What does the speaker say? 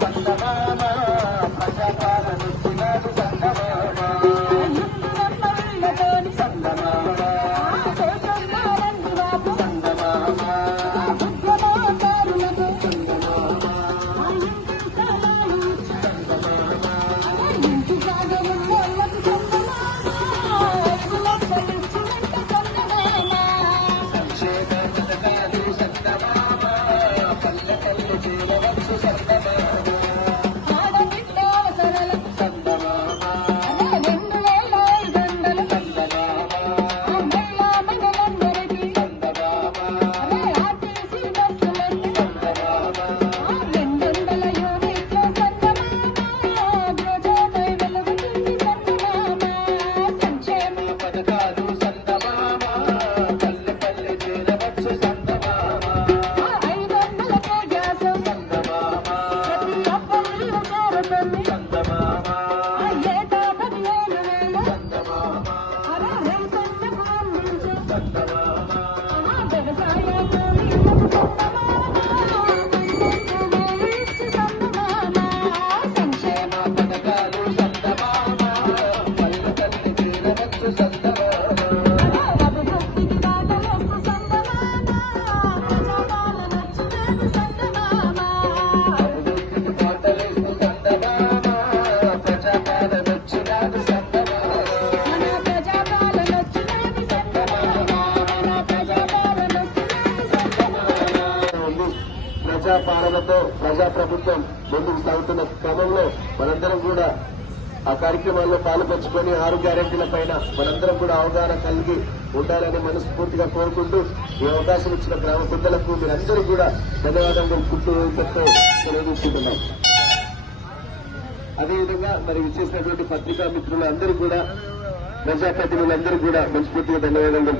సంతమానా ప్రజా పాలనతో ముందుకు సాగుతున్న క్రమంలో మనందరం కూడా ఆ కార్యక్రమాల్లో పాల్పంచుకొని ఆరు గ్యారెంటీల పైన మనందరం కూడా అవగాహన కలిగి ఉండాలని మనస్ఫూర్తిగా కోరుకుంటూ ఈ అవకాశం ఇచ్చిన గ్రామ పెద్దలకు మీరందరూ కూడా ధన్యవాదాలు కుట్టుతో ఇంతటితో తెలియజేసుకుంటున్నాం. అదేవిధంగా మరి విచ్చేసినటువంటి పత్రికా మిత్రులందరూ కూడా ప్రజాప్రతినిధులందరూ కూడా మనస్ఫూర్తిగా ధన్యవాదాలు